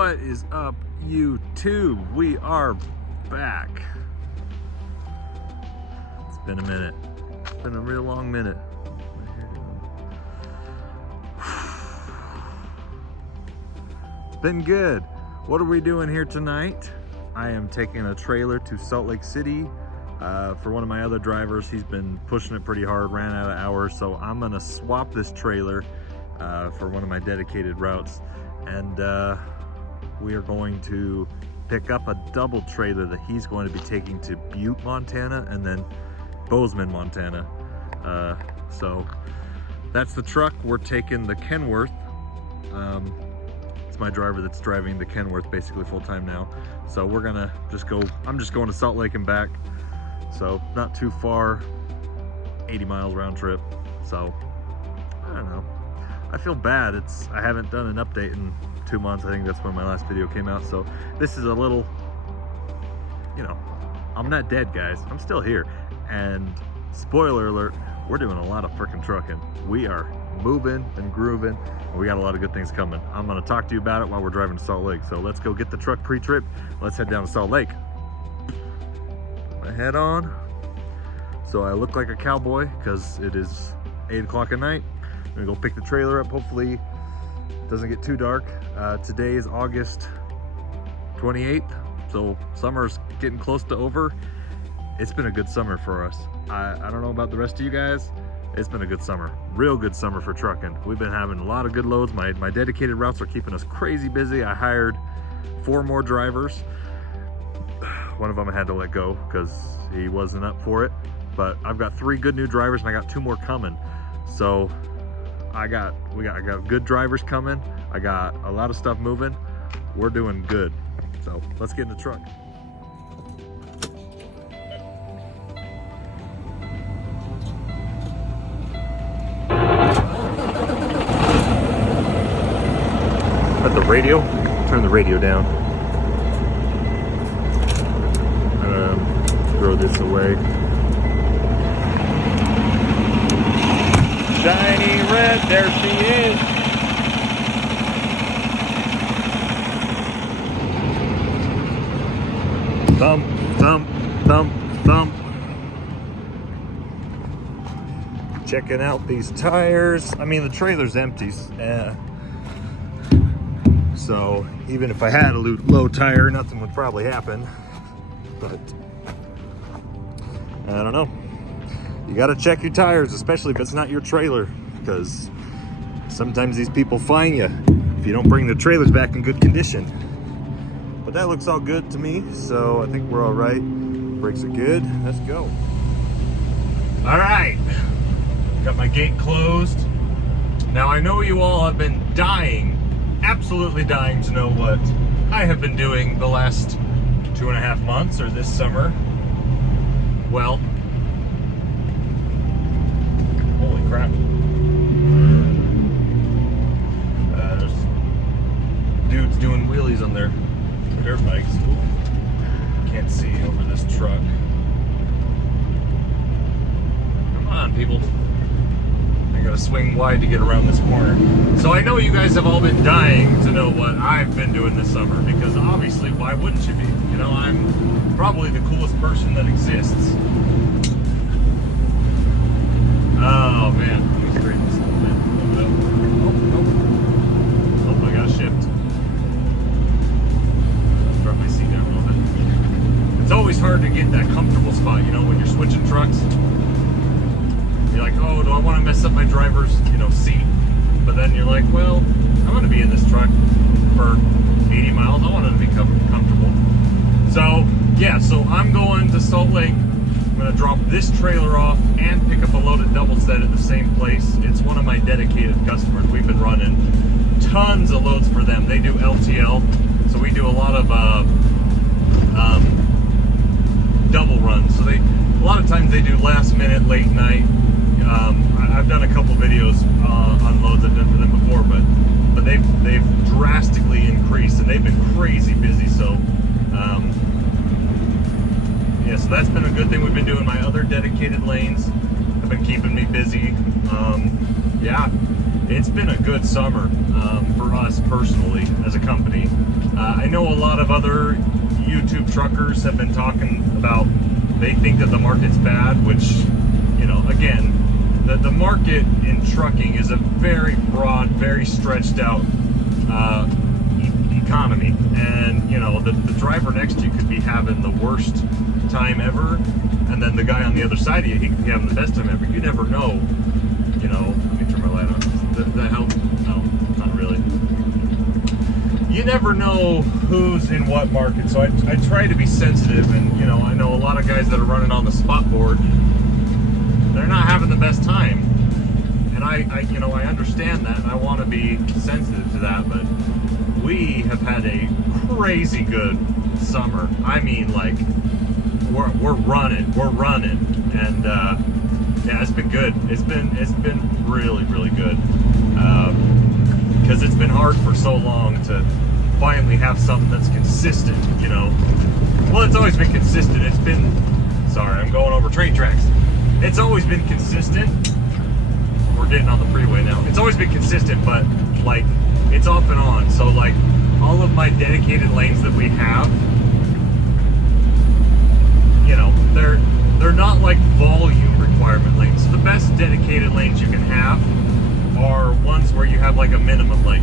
What is up, YouTube? We are back. It's been a minute. It's been a real long minute. It's been good. What are we doing here tonight? I am taking a trailer to Salt Lake City for one of my other drivers. He's been pushing it pretty hard, ran out of hours, so I'm gonna swap this trailer for one of my dedicated routes, and we are going to pick up a double trailer that he's going to be taking to Butte, Montana, and then Bozeman, Montana. So that's the truck. We're taking the Kenworth. It's my driver that's driving the Kenworth basically full time now. So we're gonna just go, I'm just going to Salt Lake and back. So not too far, 80 miles round trip. So I don't know. I feel bad. I haven't done an update in 2 months. I think that's when my last video came out. So this is a little, you know, I'm not dead, guys. I'm still here. And spoiler alert, we're doing a lot of freaking trucking. We are moving and grooving, and we got a lot of good things coming. I'm gonna talk to you about it while we're driving to Salt Lake. So let's go get the truck pre-trip. Let's head down to Salt Lake. Put my head on so I look like a cowboy because it is 8 o'clock at night. I'm gonna go pick the trailer up. Hopefully it doesn't get too dark. Today is August 28th, so summer's getting close to over. It's been a good summer for us. I don't know about the rest of you guys. It's been a good summer, real good summer for trucking. We've been having a lot of good loads. My dedicated routes are keeping us crazy busy. I hired 4 more drivers. One of them I had to let go because he wasn't up for it. But I've got 3 good new drivers, and I got 2 more coming. So I got good drivers coming. I got a lot of stuff moving. We're doing good. So let's get in the truck. At the radio, turn the radio down. I'm gonna throw this away. Shiny red, there she is. Thump, thump, thump, thump. Checking out these tires. I mean, the trailer's empty. So even if I had a low tire, nothing would probably happen. But I don't know. You gotta check your tires, especially if it's not your trailer, because sometimes these people fine you if you don't bring the trailers back in good condition. But that looks all good to me, so I think we're all right. Brakes are good. Let's go. All right, got my gate closed. Now I know you all have been dying, absolutely dying to know what I have been doing the last 2.5 months or this summer. Well, holy crap. There's dudes doing wheelies on their dirt bikes. Can't see over this truck. Come on, people. I gotta swing wide to get around this corner. So I know you guys have all been dying to know what I've been doing this summer, because obviously, why wouldn't you be? You know, I'm probably the coolest person that exists. Oh man, let me straighten this a little bit. Oh, I gotta shift. Drop my seat down a little bit. It's always hard to get that comfortable spot, you know, when you're switching trucks. You're like, oh, do I want to mess up my driver's, you know, seat? But then you're like, well, I'm going to be in this truck for 80 miles. I want it to be comfortable. So, yeah, so I'm going to Salt Lake. I'm going to drop this trailer off and pick up a loaded double set at the same place. It's one of my dedicated customers. We've been running tons of loads for them. They do LTL, so we do a lot of double runs. So a lot of times they do last minute, late night. I've done a couple videos on loads I've done for them before, but they've drastically increased, and they've been crazy busy. So yeah, so that's been a good thing. We've been doing my other dedicated lanes. Have been keeping me busy. Yeah, it's been a good summer for us personally as a company. I know a lot of other YouTube truckers have been talking about they think that the market's bad, which, you know, again, the market in trucking is a very broad, very stretched out economy, and you know, the driver next to you could be having the worst time ever, and then the guy on the other side of you, he could be having the best time ever. You never know, you know. Let me turn my light on. Does that help? No, not really. You never know who's in what market, so I try to be sensitive, and you know, I know a lot of guys that are running on the spot board, they're not having the best time, and I you know, I understand that, and I want to be sensitive to that, but we have had a crazy good summer. I mean, like, we're running, and yeah, it's been good. It's been really, really good, because it's been hard for so long to finally have something that's consistent, you know. Well, it's always been consistent. It's been, sorry, I'm going over train tracks. It's always been consistent. We're getting on the freeway now. It's always been consistent, but like, it's off and on. So like, all of my dedicated lanes that we have, you know, they're not like volume requirement lanes. So the best dedicated lanes you can have are ones where you have like a minimum, like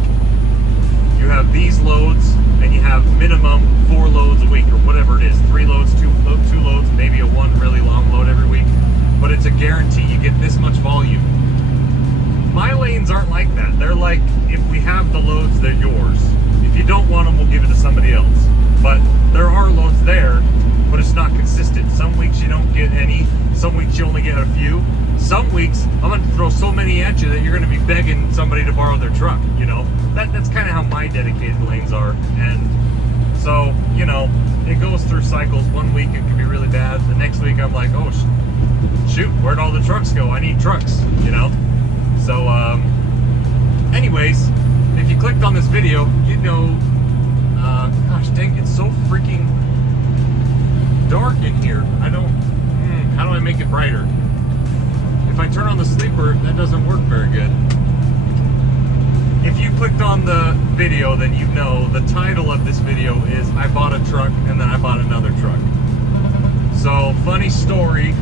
you have these loads and you have minimum 4 loads a week or whatever it is, 3 loads, 2 loads, maybe a 1 really long load every week, but it's a guarantee you get this much volume. My lanes aren't like that. They're like, if we have the loads, they're yours. If you don't want them, we'll give it to somebody else. But there are loads there, but it's not consistent. Some weeks you don't get any, some weeks you only get a few. Some weeks, I'm gonna throw so many at you that you're gonna be begging somebody to borrow their truck, you know? That's kind of how my dedicated lanes are. And so, you know, it goes through cycles. One week it can be really bad. The next week I'm like, oh, shoot, where'd all the trucks go? I need trucks, you know? So, anyways, if you clicked on this video, you know, gosh dang, it's so freaking dark in here. I don't, how do I make it brighter? If I turn on the sleeper, that doesn't work very good. If you clicked on the video, then you know the title of this video is I bought a truck and then I bought another truck. So, funny story.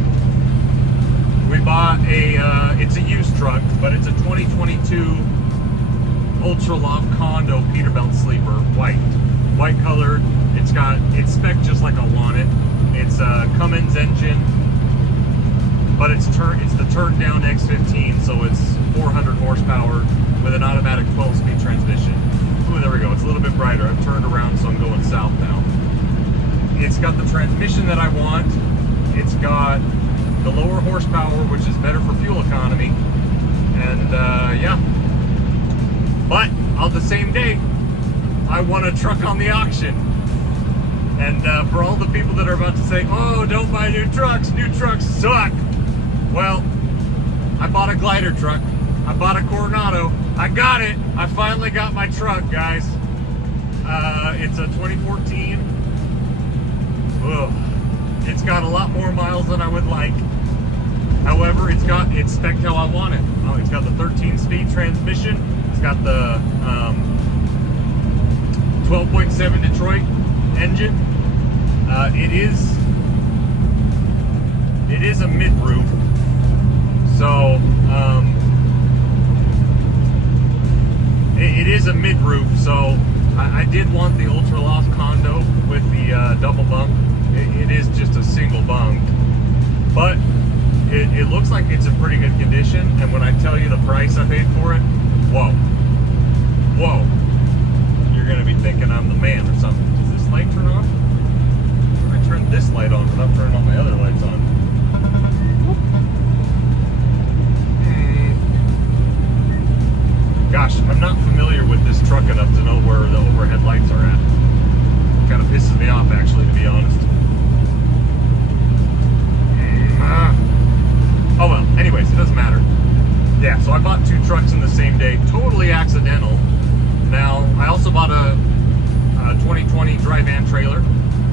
We bought it's a used truck, but it's a 2022 Ultra Loft Condo Peterbilt sleeper, white colored. It's spec just like I want it. It's a Cummins engine, but it's the turned down X15, so it's 400 horsepower with an automatic 12-speed transmission. Ooh, there we go. It's a little bit brighter. I've turned around, so I'm going south now. It's got the transmission that I want. It's got the lower horsepower, which is better for fuel economy, and yeah. But on the same day, I won a truck on the auction. And for all the people that are about to say, oh, don't buy new trucks suck. Well, I bought a glider truck. I bought a Coronado. I got it. I finally got my truck, guys. It's a 2014. Ugh. It's got a lot more miles than I would like. However, it's spec'd how I want it. It's got the 13-speed transmission. It's got the 12.7 Detroit engine. It is a mid-roof. So, it is a mid-roof. So, I did want the Ultra Loft Condo with the double bunk. It is just a single bunk, but it looks like it's in pretty good condition. And when I tell you the price I paid for it, whoa, you're gonna be thinking I'm the man or something. Does this light turn on? I turned this light on without turning all my other lights on. Gosh, I'm not familiar with this truck enough to know where the overhead lights are at. It kind of pisses me off, actually, to be honest. Oh well, anyways, it doesn't matter. Yeah, so I bought 2 trucks in the same day, totally accidental. Now, I also bought a 2020 dry van trailer,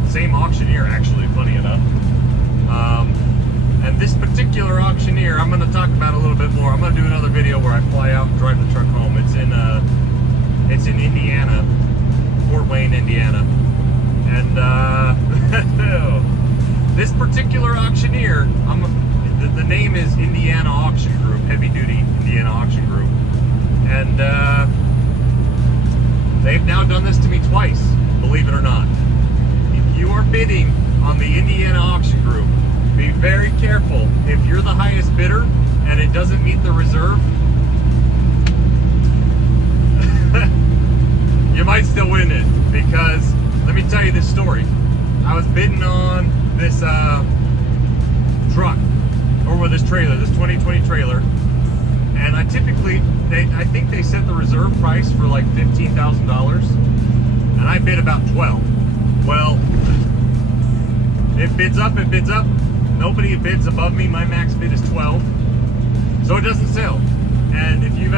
same auctioneer, actually, funny enough. And this particular auctioneer, I'm going to talk about a little bit more. I'm going to do another video where I fly out and drive the truck Wayne, Indiana. And this particular auctioneer, the name is Indiana Auction Group, Heavy Duty Indiana Auction Group. And they've now done this to me twice, believe it or not. If you are bidding on the Indiana Auction Group, be very careful. If you're the highest bidder and it doesn't meet the reserve, you might still win it, because let me tell you this story. I was bidding on this truck, or with this trailer, this 2020 trailer, and I think they set the reserve price for like $15,000, and I bid about 12. Well, it bids up, nobody bids above me. My max bid is 12, so it doesn't sell. And if you're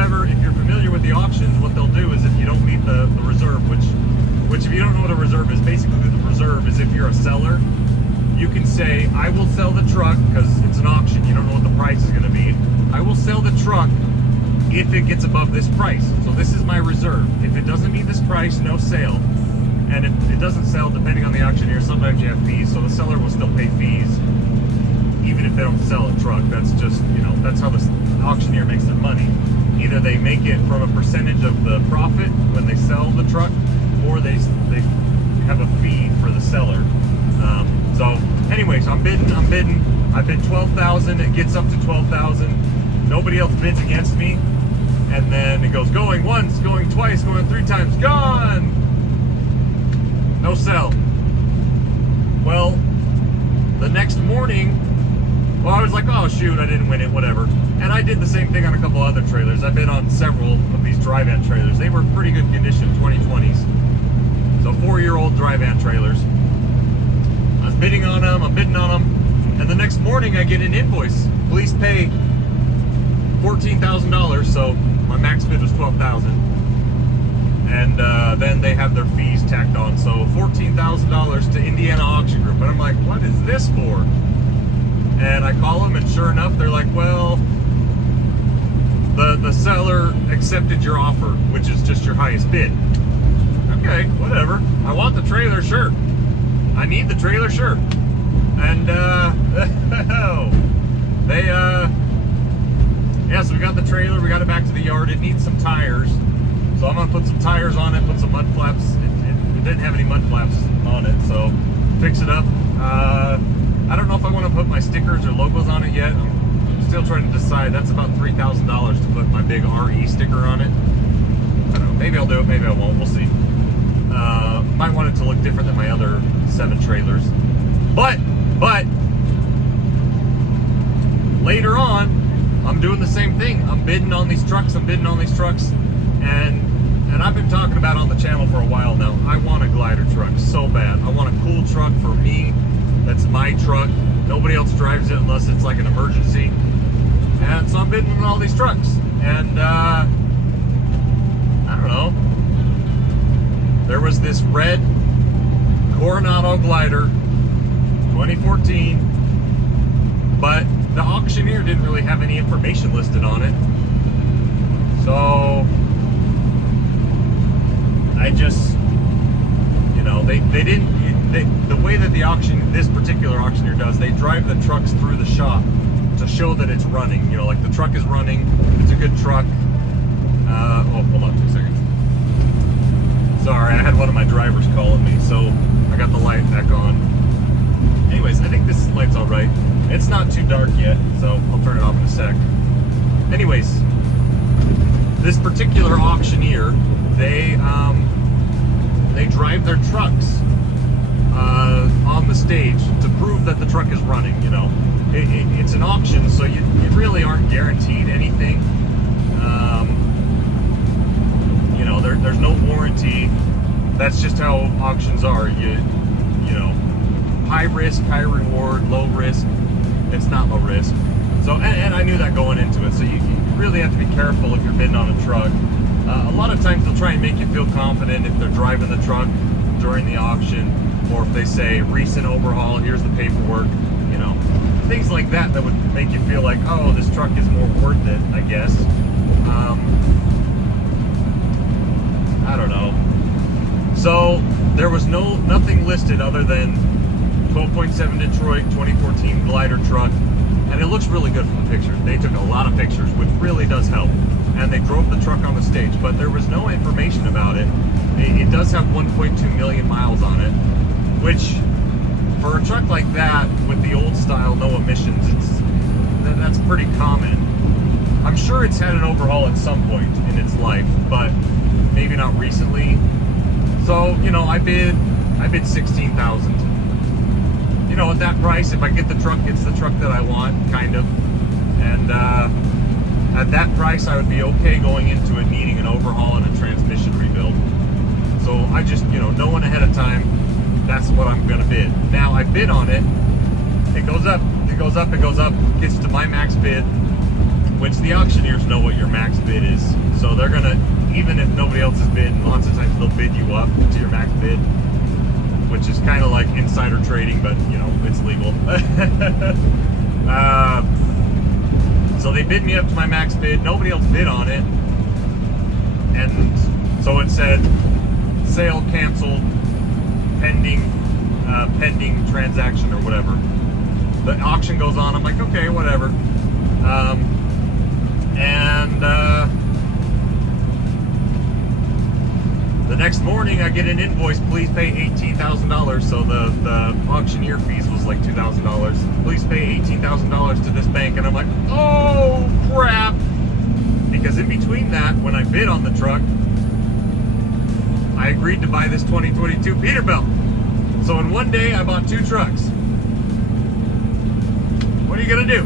familiar with the auctions, what they'll do is, if you don't meet the reserve, which if you don't know what a reserve is, basically the reserve is, if you're a seller, you can say, I will sell the truck, because it's an auction, you don't know what the price is going to be. I will sell the truck if it gets above this price. So this is my reserve. If it doesn't meet this price, no sale. And if it doesn't sell, depending on the auctioneer, sometimes you have fees, so the seller will still pay fees even if they don't sell a truck. That's just, that's how the auctioneer makes their money. Either they make it from a percentage of the profit when they sell the truck, or they have a fee for the seller. So anyways, I'm bidding. I bid 12,000. It gets up to 12,000. Nobody else bids against me. And then it goes going once, going twice, going 3 times, gone. No sell. Well, the next morning, I was like, oh shoot, I didn't win it, whatever. And I did the same thing on a couple other trailers. I bid on several of these dry van trailers. They were pretty good condition, 2020s. So 4-year-old dry van trailers. I was bidding on them, and the next morning I get an invoice. Please pay $14,000, so my max bid was $12,000. And then they have their fees tacked on. So $14,000 to Indiana Auction Group. And I'm like, what is this for? And I call them, and sure enough, they're like, well, the seller accepted your offer, which is just your highest bid. Okay, whatever. I want the trailer, sure. I need the trailer, sure. And so we got the trailer, we got it back to the yard. It needs some tires, so I'm gonna put some tires on it, put some mud flaps. It didn't have any mud flaps on it, so fix it up. I don't know if I want to put my stickers or logos on it yet. I'm still trying to decide. That's about $3,000 to put my big RE sticker on it. I don't know. Maybe I'll do it. Maybe I won't. We'll see. Might want it to look different than my other 7 trailers. But later on, I'm doing the same thing. I'm bidding on these trucks. And I've been talking about on the channel for a while now. I want a glider truck so bad. I want a cool truck for me. That's my truck. Nobody else drives it unless it's like an emergency. And so I'm bidding on all these trucks. And I don't know. There was this red Coronado glider, 2014, but the auctioneer didn't really have any information listed on it. So I just, they didn't. The way that this particular auctioneer does, they drive the trucks through the shop to show that it's running. Like the truck is running, it's a good truck. Hold on 2 seconds. Sorry, I had one of my drivers calling me, so I got the light back on. Anyways, I think this light's all right. It's not too dark yet, so I'll turn it off in a sec. Anyways, this particular auctioneer, they drive their trucks on the stage to prove that the truck is running. It's an auction, so you really aren't guaranteed anything. There's no warranty. That's just how auctions are. High risk, high reward, low risk. It's not low risk. So, and I knew that going into it. So you really have to be careful if you're bidding on a truck. A lot of times they'll try and make you feel confident if they're driving the truck during the auction, or if they say recent overhaul, here's the paperwork, things like that would make you feel like, oh, this truck is more worth it, I guess. I don't know. So there was nothing listed other than 12.7 Detroit 2014 glider truck, and it looks really good from the pictures. They took a lot of pictures, which really does help, and they drove the truck on the stage, but there was no information about it. It does have 1.2 million miles on it, which for a truck like that with the old style no emissions, that's pretty common. I'm sure it's had an overhaul at some point in its life, but maybe not recently. So, you know, I bid $16,000. You know, at that price, if I get the truck, it's the truck that I want, kind of. And at that price, I would be okay going into it needing an overhaul and a transmission rebuild. So I just, you know, knowing ahead of time, that's what I'm gonna bid. Now I bid on it, it goes up, it goes up, it goes up, gets to my max bid, which the auctioneers know what your max bid is. So they're gonna, even if nobody else is bidding, lots of times they'll bid you up to your max bid, which is kind of like insider trading, but you know, it's legal. So they bid me up to my max bid, nobody else bid on it, and so it said, sale canceled, pending transaction or whatever. The auction goes on, I'm like, okay, whatever. The next morning I get an invoice, please pay $18,000. So the auctioneer fees was like $2,000. Please pay $18,000 to this bank. And I'm like, oh crap. Because in between that, when I bid on the truck, I agreed to buy this 2022 Peterbilt. So in one day I bought 2 trucks. What are you gonna do?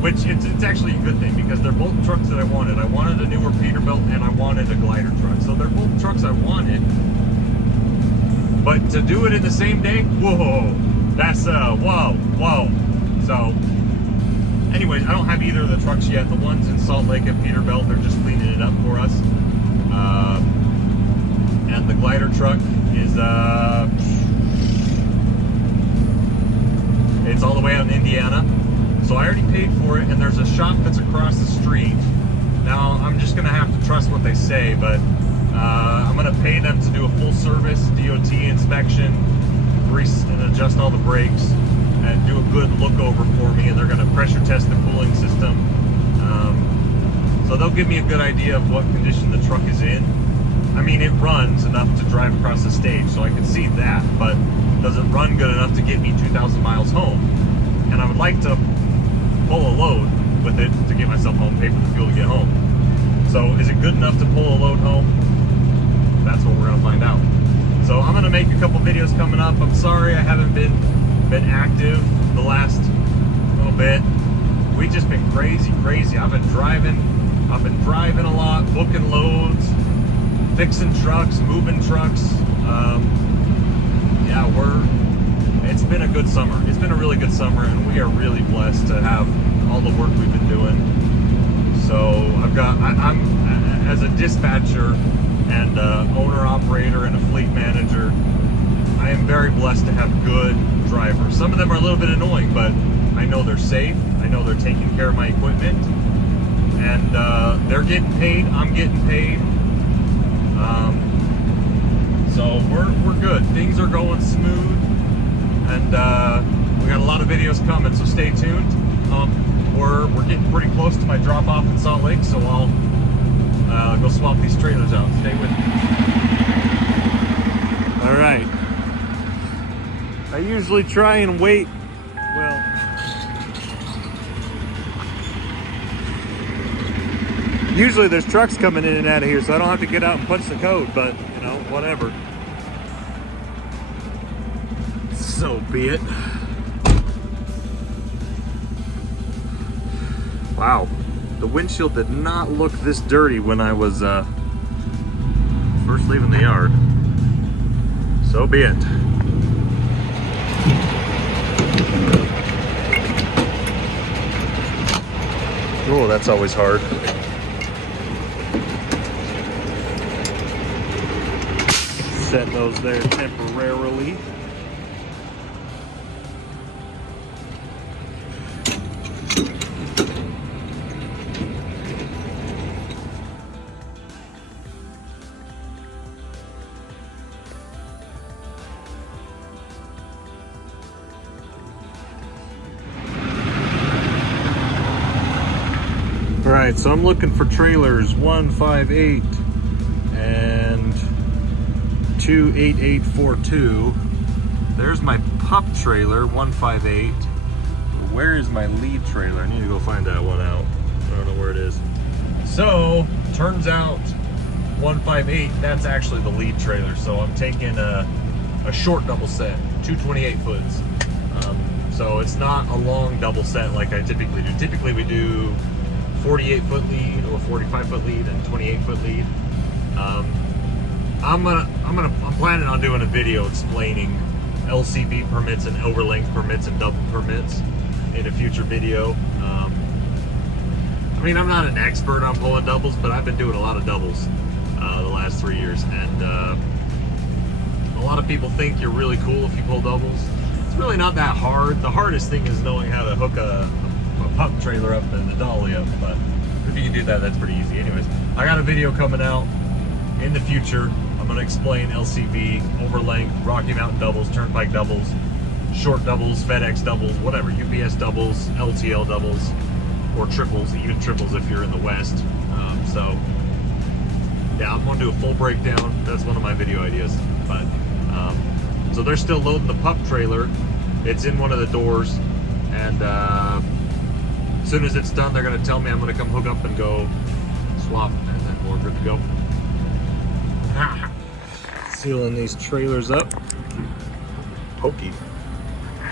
Which it's actually a good thing, because they're both trucks that I wanted. I wanted a newer Peterbilt and I wanted a glider truck. So they're both trucks I wanted. But to do it in the same day, whoa, that's whoa. So anyways, I don't have either of the trucks yet. The ones in Salt Lake and Peterbilt, they're just cleaning it up for us. And the glider truck is it's all the way out in Indiana. So I already paid for it, and there's a shop that's across the street. Now, I'm just gonna have to trust what they say, but I'm gonna pay them to do a full service DOT inspection, grease and adjust all the brakes, and do a good look over for me, and they're gonna pressure test the cooling system. So they'll give me a good idea of what condition the truck is in. I mean, it runs enough to drive across the stage, so I can see that, but does it run good enough to get me 2,000 miles home? And I would like to pull a load with it to get myself home, pay for the fuel to get home. So is it good enough to pull a load home? That's what we're gonna find out. So I'm gonna make a couple videos coming up. I'm sorry I haven't been active the last little bit. We've just been crazy. I've been driving a lot, booking loads, fixing trucks, moving trucks. Yeah, it's been a good summer. It's been a really good summer, and we are really blessed to have all the work we've been doing. So I'm as a dispatcher and owner-operator and a fleet manager, I am very blessed to have good drivers. Some of them are a little bit annoying, but I know they're safe. I know they're taking care of my equipment, and they're getting paid. I'm getting paid. So we're good. Things are going smooth, and we got a lot of videos coming. So stay tuned. We're getting pretty close to my drop off in Salt Lake, so I'll go swap these trailers out. Stay with me. All right. I usually try and wait. Well, usually there's trucks coming in and out of here, so I don't have to get out and punch the code, but you know, whatever. So be it. Wow, the windshield did not look this dirty when I was first leaving the yard. So be it. Oh, that's always hard. Set those there temporarily. right, so I'm looking for trailers 158 and 28842. There's my pup trailer 158. Where is my lead trailer? I need to go find that one out. I don't know where it is. So turns out 158, that's actually the lead trailer. So I'm taking a short double set, 228 foots. So it's not a long double set like I typically do. Typically we do 48 foot lead or 45 foot lead and 28 foot lead. I'm planning on doing a video explaining LCV permits and overlength permits and double permits in a future video. I mean, I'm not an expert on pulling doubles, but I've been doing a lot of doubles the last 3 years, and a lot of people think you're really cool if you pull doubles. It's really not that hard. The hardest thing is knowing how to hook a pup trailer up and the dolly up, but if you can do that, that's pretty easy. Anyways, I got a video coming out in the future. I'm going to explain LCV, overlength, Rocky Mountain doubles, Turnpike doubles, short doubles, FedEx doubles, whatever, UPS doubles, LTL doubles, or triples, even triples if you're in the West. So yeah, I'm going to do a full breakdown. That's one of my video ideas. But so they're still loading the pup trailer. It's in one of the doors, and as soon as it's done, they're going to tell me. I'm going to come hook up and go swap, and then we're good to go. Sealing these trailers up. Pokey.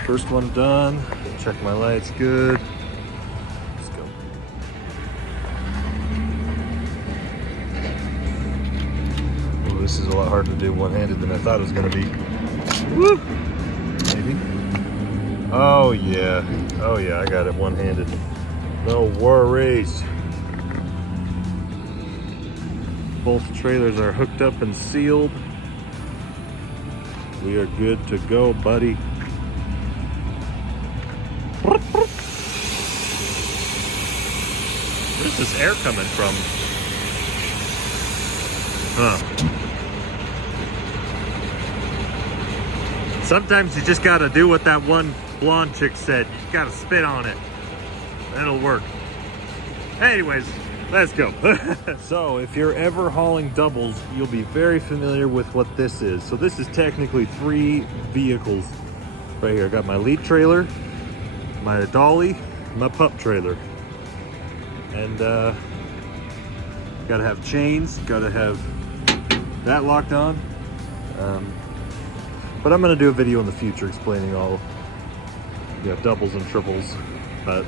First one done. Check my lights good. Let's go. Oh, this is a lot harder to do one-handed than I thought it was going to be. Woo! Maybe. Oh yeah. Oh yeah, I got it one-handed. No worries. Both trailers are hooked up and sealed. We are good to go, buddy. Where's this air coming from? Huh. Sometimes you just gotta do what that one blonde chick said. You gotta spit on it. That'll work. Anyways, let's go. So if you're ever hauling doubles, you'll be very familiar with what this is. So this is technically 3 vehicles right here. I got my lead trailer, my dolly, my pup trailer. And gotta have chains, gotta have that locked on. But I'm gonna do a video in the future explaining all, doubles and triples. But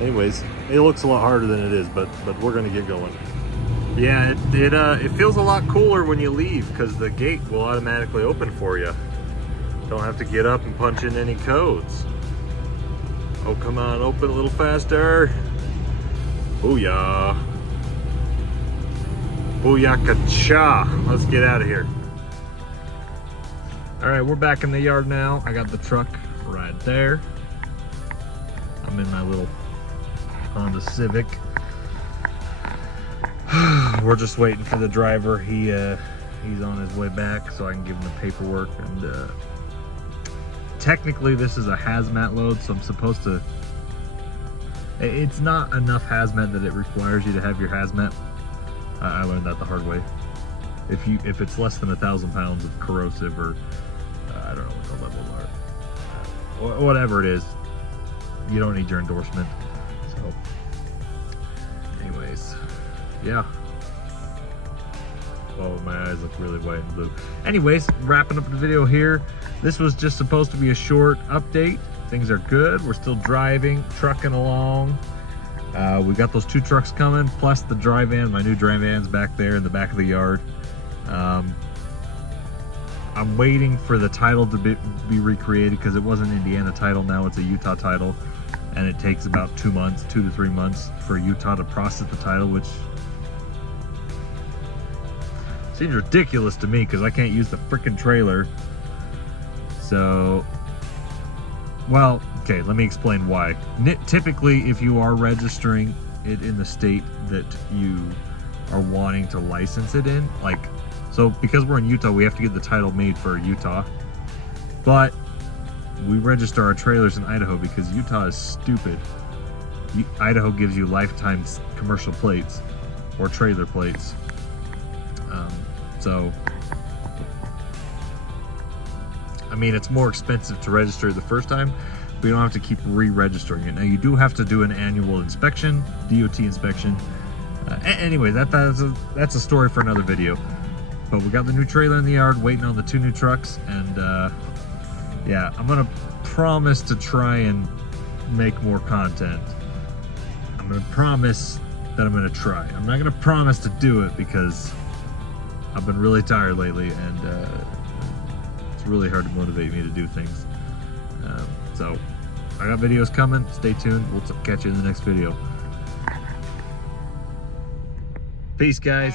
anyways, it looks a lot harder than it is, but we're gonna get going. Yeah, it feels a lot cooler when you leave because the gate will automatically open for you. Don't have to get up and punch in any codes. Oh, come on, open a little faster. Booyah. Booyaka-cha. Let's get out of here. All right, we're back in the yard now. I got the truck right there. I'm in my little Honda Civic. We're just waiting for the driver. He's on his way back so I can give him the paperwork. And technically this is a hazmat load, so I'm supposed to, it's not enough hazmat that it requires you to have your hazmat. I learned that the hard way. If it's less than 1,000 pounds of corrosive, or I don't know what the levels are, whatever it is, you don't need your endorsement. So anyways, yeah. Oh, my eyes look really white and blue. Anyways, wrapping up the video here. This was just supposed to be a short update. Things are good. We're still driving, trucking along. We got those 2 trucks coming, plus the dry van. My new dry van's back there in the back of the yard. I'm waiting for the title to be recreated because it was an Indiana title. Now it's a Utah title, and it takes about 2 to 3 months for Utah to process the title, which seems ridiculous to me because I can't use the freaking trailer. So, well, okay, let me explain why. Typically, if you are registering it in the state that you are wanting to license it in, like, so because we're in Utah, we have to get the title made for Utah. But we register our trailers in Idaho because Utah is stupid. Idaho gives you lifetime commercial plates or trailer plates. So, I mean, it's more expensive to register the first time, but you don't have to keep re-registering it. Now, you do have to do an annual inspection, DOT inspection. Anyway, that's a story for another video. But we got the new trailer in the yard, waiting on the 2 new trucks, and yeah, I'm gonna promise to try and make more content. I'm gonna promise that I'm gonna try. I'm not gonna promise to do it because I've been really tired lately, and it's really hard to motivate me to do things. So I got videos coming. Stay tuned. We'll catch you in the next video. Peace, guys.